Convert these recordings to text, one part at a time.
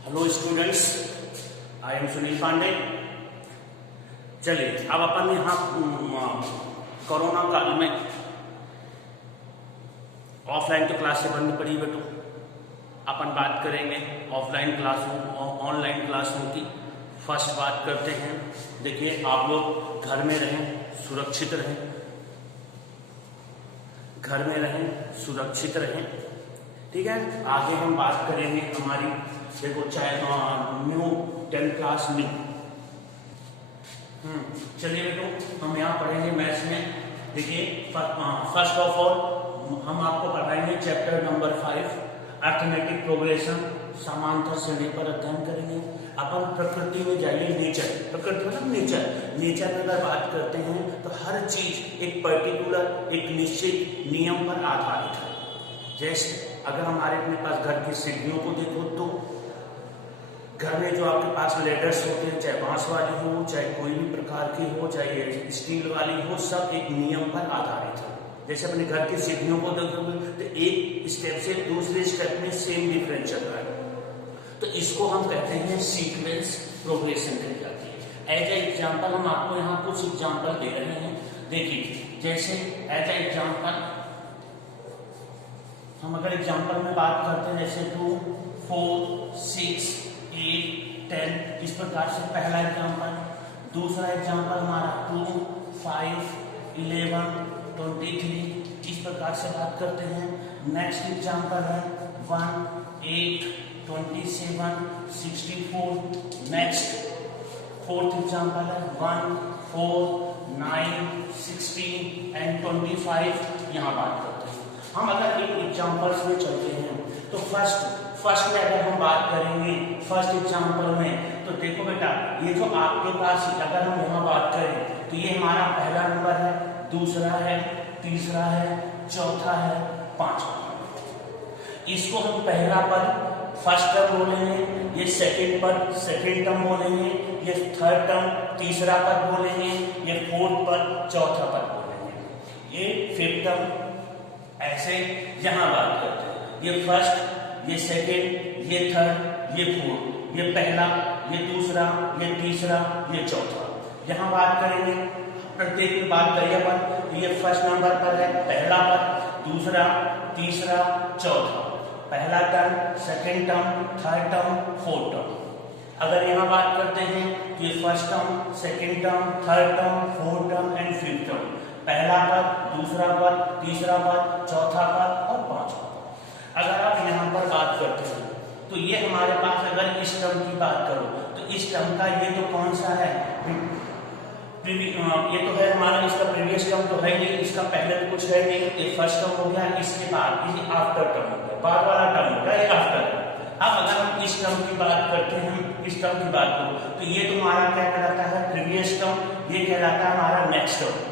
Hello students, I am Sunil Pandey. चलिए अब अपन यहाँ कोरोना काल में ऑफलाइन तो क्लासें बंद पड़ी बेटो, अपन बात करेंगे ऑफलाइन क्लासों और ऑनलाइन क्लासों की। फर्स्ट बात करते हैं, देखिए आप लोग घर में रहें, सुरक्षित रहें, घर में रहें, सुरक्षित रहें, ठीक है। आगे हम बात करेंगे हमारी, देखो चाहे न्यू 10th क्लास न्यू। चलिए बेटो हम यहाँ पढ़ेंगे मैथ्स में। देखिए फर्स्ट ऑफ ऑल हम आपको पढ़ाएंगे चैप्टर नंबर 5 अर्थमेटिक प्रोग्रेशन, समांतर श्रेणी पर अध्ययन करेंगे। अपन प्रकृति में जाइए, नेचर, प्रकृति मतलब नेचर। नेचर में अगर बात करते हैं तो हर चीज एक पर्टिकुलर, एक निश्चित नियम पर आधारित है। जैसे अगर हमारे अपने पास घर की सीढ़ियों को देखो तो घर में जो आपके पास लेडर्स होते हैं, चाहे बांस वाली हो, चाहे कोई भी प्रकार की हो, चाहे स्टील वाली हो, सब एक नियम पर आधारित है। जैसे अपने घर की सीढ़ियों को देखोगे तो एक स्टेप से दूसरे स्टेप में सेम डिफरेंस चल रहा है, तो इसको हम कहते हैं सीक्वेंस प्रोग्रेशन कही जाती है। एज ए एग्जाम्पल हम आपको यहाँ कुछ एग्जाम्पल दे रहे हैं। देखिए जैसे एज ए एग्जाम्पल हम अगर एग्जाम्पल में बात करते हैं, जैसे 2, 4, 6, 8, 10, इस प्रकार से पहला एग्जाम्पल। दूसरा एग्जाम्पल हमारा 2, 5, 11, 23, इस प्रकार से बात करते हैं। नेक्स्ट एग्जाम्पल है 1, 8, 27, 64। नेक्स्ट फोर्थ एग्जाम्पल है 1, 4, 9, 16 एंड 25, यहाँ बात करते हैं। हम अगर इन एग्जाम्पल्स में चलते हैं तो फर्स्ट में अगर हम बात करेंगे फर्स्ट एग्जाम्पल में, तो देखो बेटा ये जो आपके पास अगर हम यहाँ बात करें तो ये हमारा पहला नंबर है, दूसरा है, तीसरा है, चौथा है, पांचवा। इसको हम पहला पद फर्स्ट टर्म बोलेंगे, ये सेकंड पद सेकंड टर्म बोलेंगे, ये थर्ड टर्म तीसरा पद बोलेंगे, ये फोर्थ पद चौथा पद बोलेंगे, ये फिफ्थ टर्म। ऐसे यहाँ बात करते हैं, ये फर्स्ट, ये सेकंड, ये थर्ड, ये फोर्थ, ये पहला, ये दूसरा, ये तीसरा, ये चौथा। यहाँ बात करेंगे प्रत्येक में बात करिए अपन, ये फर्स्ट नंबर पर है पहला पद, दूसरा, तीसरा, चौथा, पहला term, second term, third term, fourth term. अगर यहाँ बात करते हैं तो ये first term, second term, third term, fourth term and fifth term. पहला पद, दूसरा पद, तीसरा पद, चौथा पद और पांचवा पद। अगर आप यहाँ पर बात करते हैं तो ये हमारे पास, अगर इस टर्म की बात करो तो इस टर्म का ये तो कौन सा है, ये तो है हमारा, इसका प्रीवियस टर्म तो है नहीं, इसका पहले तो कुछ है नहीं, ये फर्स्ट टर्म हो गया, इसके बाद ये आफ्टर टर्म हो गया, बाद वाला टर्म हो गया, ये आफ्टर। अब अगर हम इस टर्म की बात करते हैं, इस टर्म की बात करो तो ये तुम्हारा क्या कहलाता है, प्रीवियस टर्म, ये कहलाता है हमारा नेक्स्ट टर्म।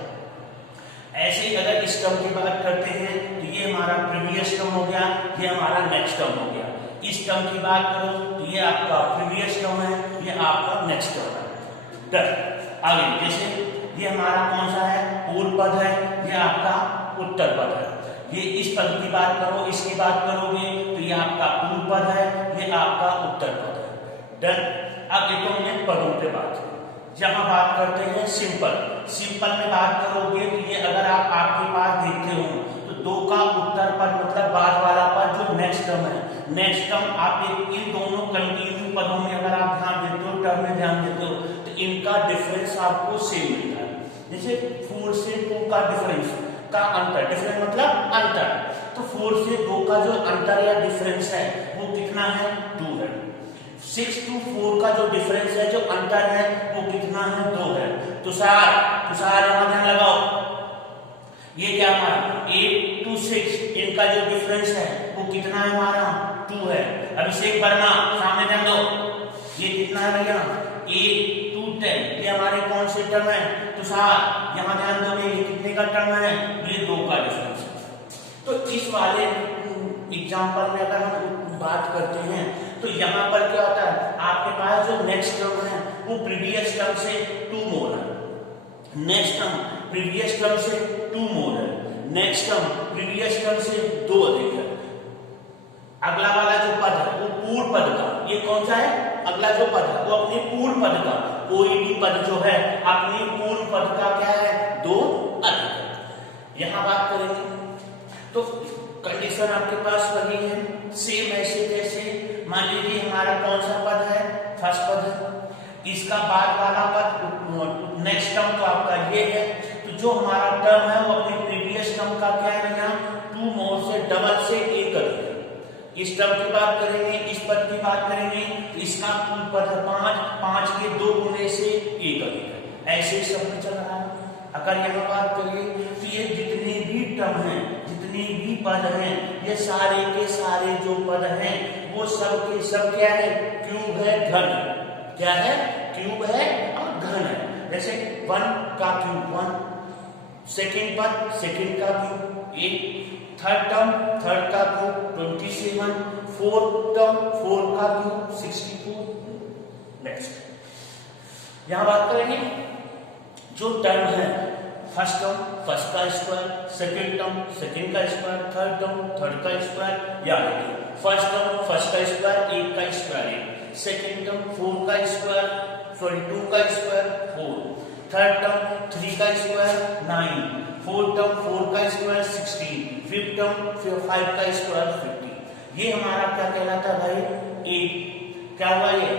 ऐसे ही अगर इस टर्म की बात करते हैं तो ये हमारा प्रीवियस टर्म हो गया, ये हमारा नेक्स्ट टर्म हो गया। इस टर्म की बात करो तो ये आपका प्रीवियस टर्म है, ये आपका नेक्स्ट टर्म है। डन। आगे जैसे ये हमारा कौन सा है, पूर्व पद है, ये आपका उत्तर पद है। ये इस पद की बात करो, इसकी बात करोगे तो ये आपका पूर्व पद है, ये आपका उत्तर पद है। डन। अब देखो हमने पदों पे बात की, जहां बात करते हैं सिंपल में बात करोगे तो ये अगर आप आपके पास देखते हो तो 2 का उत्तर पद मतलब बाद वाला पद जो नेक्स्ट टर्म है, नेक्स्ट टर्म आप इन दोनों कंटिन्यू पदों में अगर आप ध्यान देते हो, टर्म में ध्यान देते हो तो इनका डिफरेंस आपको सेम मिलता है। जैसे 4 से 2 का डिफरेंस का अंतर, डिफरेंस मतलब अंतर, तो 4 से 2 का जो अंतर या डिफरेंस है वो कितना है, 2 है। 6 to 4 का जो डिफरेंस है, जो अंतर है वो कितना है, 2 है। तुषार यहाँ ध्यान लगाओ, ये क्या हमारा 8 to 6, इनका जो डिफरेंस है वो कितना है हमारा, 2 है। अभिषेक वर्मा सामने ध्यान दो, ये कितना है भैया, 8 to 10, ये हमारे कौन से टर्म है, तुषार यहाँ ध्यान दोगे ये कितने का टर्म है, ये 2 का डिफरेंस है। तो इस वाले एग्जाम्पल में अगर हम बात करते हैं तो यहाँ पर क्या होता है, आपके पास जो नेक्स्ट टर्म है वो प्रीवियस टर्म से 2 मोर है, नेक्स्ट टर्म प्रीवियस टर्म से 2 मोर है, नेक्स्ट टर्म प्रीवियस टर्म से 2 अधिक है। अगला वाला जो पद है वो पूर्व पद का, ये ये कौन सा है, अगला जो पद है वो अपने पूर्ण पद का, कोई भी पद जो है अपने पूर्ण पद का क्या है, 2 अधिक है। यहां बात करेंगे तो कंडीशन आपके पास वही है, सेम ऐसे जैसे मान लीजिए हमारा कौन सा पद है, फर्स्ट पद है, इसका बाद वाला पद नेक्स्ट टर्म तो आपका ये है, तो जो हमारा टर्म है वो अपने प्रीवियस टर्म का क्या है ना, 2 मोर से डबल से 1 अधिक है। इस टर्म की बात करेंगे, इस पद की बात करेंगे, तो इसका कुल पद है 5 के 2 गुने से 1 अधिक है, ऐसे सब चल रहा है। अगर यहाँ बात करिए तो ये जितने भी टर्म हैं, जितने भी पद हैं, ये सारे के सारे जो पद हैं वो सब के सब क्या है, क्यूब है, घन। क्या है, क्यूब है और घन है। जैसे 1 का क्यूब 1, सेकेंड पद सेकेंड का क्यूब 8, थर्ड टर्म थर्ड का क्यूब 27, फोर्थ टर्म 4 का क्यूब 64। नेक्स्ट यहां बात करेंगे जो टर्म है, फर्स्ट टर्म फर्स्ट का स्क्वायर, सेकेंड टर्म सेकेंड का स्क्वायर, थर्ड टर्म थर्ड का स्क्वायर, याद रखिए फर्स्ट टर्म फर्स्ट का स्क्वायर 1 का स्क्वायर 1, सेकेंड टर्म 4 का स्क्वायर 2 का स्क्वायर 4, थर्ड टर्म 3 का स्क्वायर 9, फोर्थ टर्म 4 का स्क्वायर 16, फिफ्थ टर्म 5 का स्क्वायर 50। ये हमारा क्या कहलाता है भाई, एक क्या हुआ, ये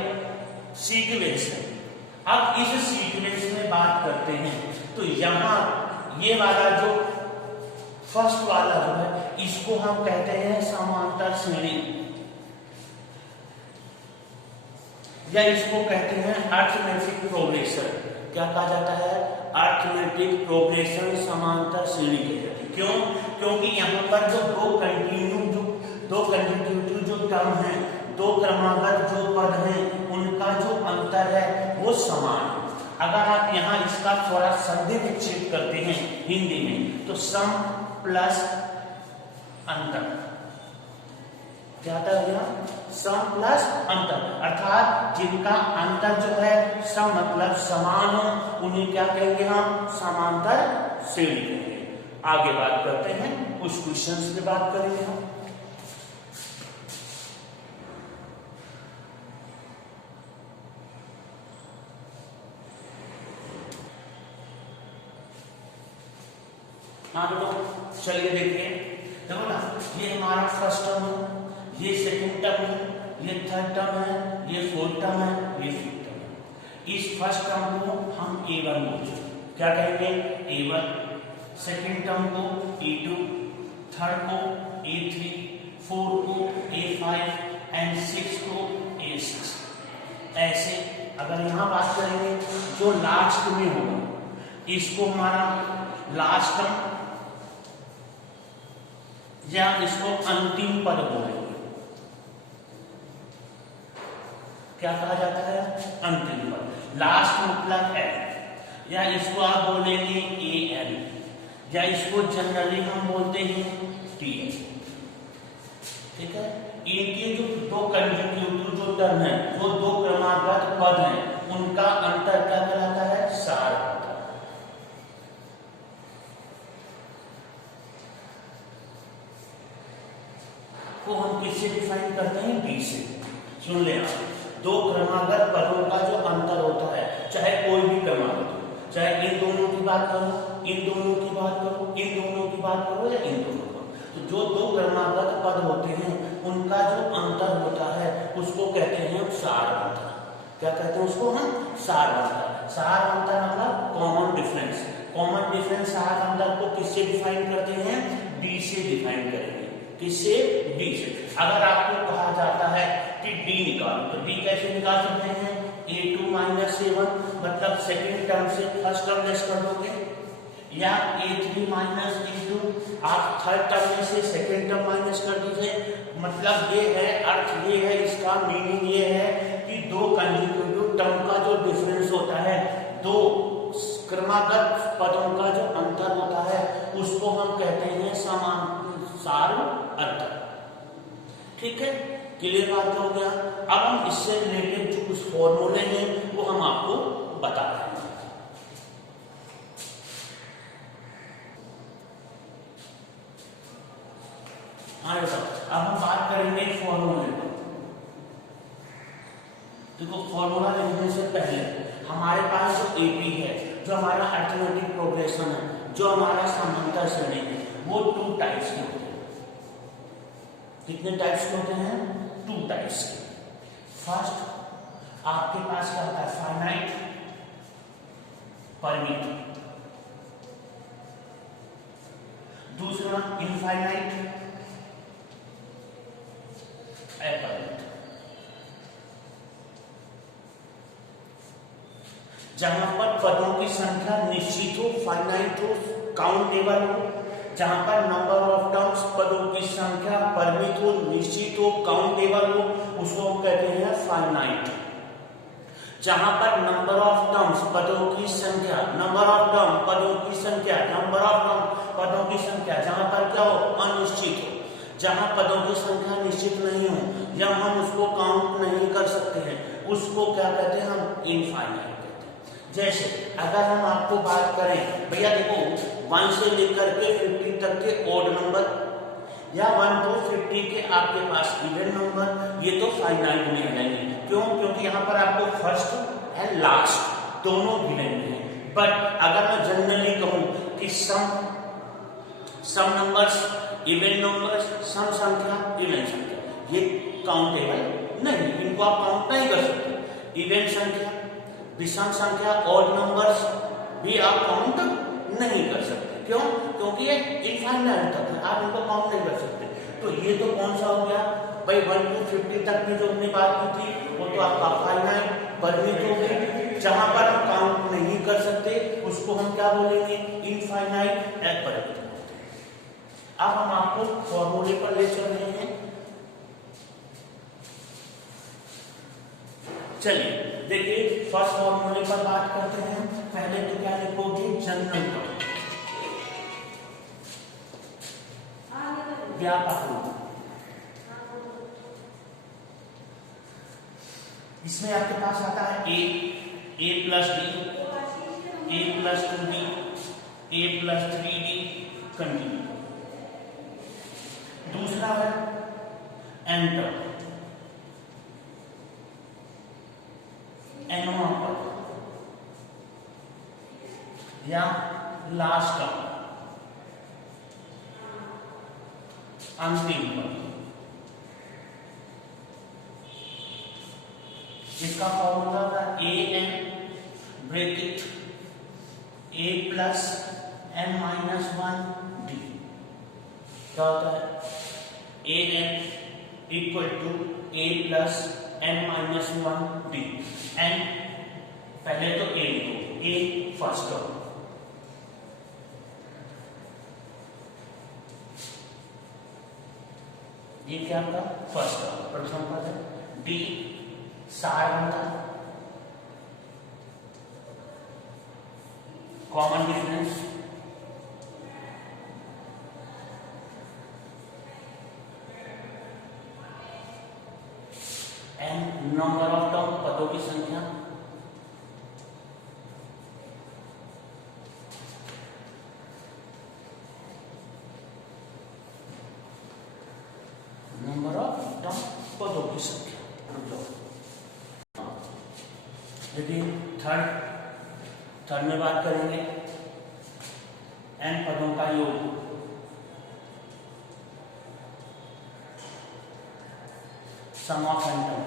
सीक्वेंस है। अब इस सीक्वेंस में बात करते हैं तो यहां ये वाला जो फर्स्ट वाला जो है इसको हम कहते हैं समांतर श्रेणी, या इसको कहते हैं अर्थमेटिक प्रोग्रेशन। क्या कहा जाता है, अर्थमेटिक प्रोग्रेशन समांतर श्रेणी कही जाती है। क्यों, क्योंकि यहाँ पर जो दो कंटिन्यूटिव जो टर्म है, 2 क्रमागत जो पद हैं उनका जो अंतर है वो समान है। अगर आप यहाँ इसका थोड़ा संधि विक्षेप करते हैं हिंदी में तो सम प्लस अंतर, क्या होता है, सम प्लस अंतर, अर्थात जिनका अंतर जो है सम मतलब समान हो उन्हें क्या कहेंगे हम, समांतर श्रेणी कहेंगे। आगे बात करते हैं, कुछ क्वेश्चंस की बात करेंगे हम। हाँ तो चलिए देखिए, देखो ना, ये हमारा फर्स्ट टर्म है, ये सेकंड टर्म है, ये थर्ड टर्म है, ये फोर्थ टर्म है, ये फिफ्थ टर्म है। इस फर्स्ट टर्म को हम A1 बोलते हैं, क्या कहेंगे, A1, सेकंड टर्म को A2, थर्ड को A3, फोर्थ को A5 एंड 6 को A6। ऐसे अगर यहाँ बात करेंगे जो लास्ट में होगा इसको हमारा लास्ट टर्म या इसको अंतिम पद बोलेंगे। क्या कहा जाता है, अंतिम पद। लास्ट मतलब है, या इसको आप बोलेंगे AN, या इसको जनरली हम बोलते हैं TN। ठीक है, इनके जो 2 कंटिन्यूटिव जो टर्म है, जो 2 क्रमागत पद हैं उनका अंतर क्या कहलाता है, सार होता है। को हम किससे डिफाइन करते हैं, B से। सुन ले आप, 2 क्रमागत पदों का जो अंतर होता है, चाहे कोई भी क्रमागत हो, चाहे इन दोनों की बात करो, इन दोनों की बात करो, इन दोनों की बात करो या इन दोनों का, तो जो 2 क्रमागत पद होते हैं उनका जो अंतर होता है उसको कहते हैं सार अंतर। क्या कहते हैं उसको हम, सार अंतर। सार अंतर मतलब कॉमन डिफरेंस। कॉमन डिफरेंस सार अंतर को किससे डिफाइन करते हैं, D से डिफाइन करेंगे। किससे, D से। अगर आपको कहा जाता है कि D निकालो तो D कैसे निकाल सकते हैं, A2 माइनस A1 मतलब सेकेंड टर्म से फर्स्ट टर्म लेस कर दोगे, या A3 माइनस A2 आप थर्ड टर्म में से सेकेंड टर्म माइनस कर दीजिए। मतलब ये है, अर्थ ये है, इसका मीनिंग ये है कि 2 कंसेक्यूटिव टर्म का जो डिफरेंस होता है, 2 क्रमागत पदों का जो अंतर होता है उसको हम कहते हैं समान सार अंतर। ठीक है, क्लियर बात हो गया। अब हम इससे रिलेटेड जो कुछ फॉर्मूले हैं वो हम आपको बता रहे हैं। हाँ, अब हम बात करेंगे फॉर्मूले पर। देखो फॉर्मूला लिखने से पहले हमारे पास जो एपी है, जो हमारा अरिथमेटिक प्रोग्रेशन है, जो हमारा समांतर श्रेणी है, वो 2 टाइप्स के होते हैं। कितने टाइप्स के होते हैं? 2 टाइप्स के। फर्स्ट आपके पास क्या होता है? Finite permit. दूसरा इनफाइनाइट एपरमिट। जहां पर पदों की संख्या निश्चित हो, फाइनाइट हो, काउंटेबल हो, जहां पर नंबर ऑफ टर्म्स पदों की संख्या परिमित हो, निश्चित हो, काउंटेबल हो, उसको हम कहते हैं फाइनाइट। जहां पर नंबर ऑफ टर्म्स पदों की संख्या, नंबर ऑफ टर्म पदों की संख्या, नंबर ऑफ टर्म पदों की संख्या जहां पर क्या हो? अनिश्चित हो। जहां पदों की संख्या निश्चित नहीं हो या हम उसको काउंट नहीं कर सकते हैं, उसको क्या कहते हैं? हम इनफाइनाइट कहते हैं। जैसे अगर हम आपको बात करें, भैया देखो 1 से लेकर के 50 तक के ओड नंबर या 1 to 50 के आपके पास इवन नंबर, ये तो फाइनाइट में आ जाएंगे। क्यों? क्योंकि यहाँ पर आपको फर्स्ट एंड लास्ट दोनों गिनेंगे। बट अगर मैं जनरली कहूं कि सम नंबर्स इवन नंबर्स, सम संख्या इवन संख्या, ये काउंटेबल नहीं, इनको आप काउंट नहीं कर सकते। इवन संख्या, विषम संख्या, ऑड नंबर्स भी आप काउंट नहीं कर सकते। क्यों? क्योंकि ये इनफाइनाइट तक है, आप इनको काउंट नहीं कर सकते। तो ये तो कौन सा हो गया भाई? 1 to 50 तक की जो हमने बात की थी, वो तो आपका फाइनाइट परमिट हो गई। जहां पर हम काउंट नहीं कर सकते उसको हम क्या बोलेंगे? इनफाइनाइट एपरमिट। अब हम आपको फॉर्मूले पर ले चल रहे हैं। चलिए देखिए, फर्स्ट फॉर्मूले पर बात करते हैं। पहले तो क्या लिखोगे? जनरल टर्म, व्यापक रूप। इसमें आपके पास आता है a plus D, a plus 2d, a plus 3d continue. दूसरा है n टर्म, nवां पद या लास्ट टर्म, अंतिम पद। इसका फॉर्मूला था an bracket a plus n minus 1d। क्या होता है? an equal to a plus n minus 1d। n पहले तो a फर्स्ट टर्म, ये क्या आपका फर्स्ट टर्म, प्रथम पद है। d सार बनता, common difference, n number of term पदों की संख्या, नंबर ऑफ टर्म पदों की संख्या। देखिए थर्ड में बात करेंगे n पदों का योग, सम ऑफ n टर्म।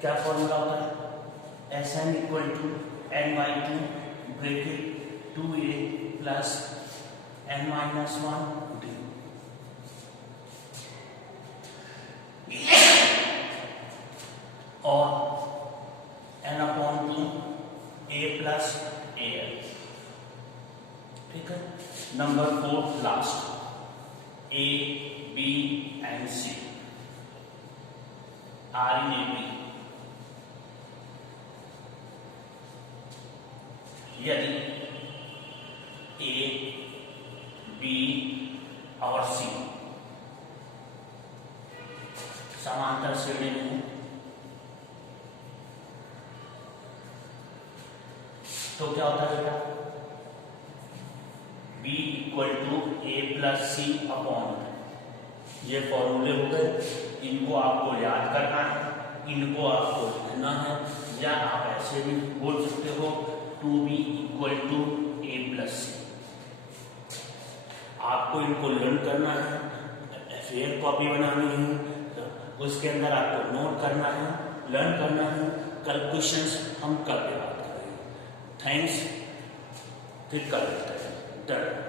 क्या फॉर्मूला होता है? Sn equal to n/2 bracket 2a plus n minus 1d। और n/2 a प्लस al। ठीक है। Number 4 last, a b and c, r in a b। यदि a b और c समांतर श्रेणी में है तो क्या होता है बेटा? b equal to a plus C upon ये फॉर्मूले हो गए, इनको आपको याद करना है, इनको आपको लिखना है, या आप ऐसे भी बोल सकते हो 2b = a+c। आपको इनको लर्न करना है, फेयर कॉपी बनानी है, तो उसके अंदर आपको नोट करना है, लर्न करना है। कल क्वेश्चंस हम कल पे बात करेंगे। थैंक्स, फिर कल।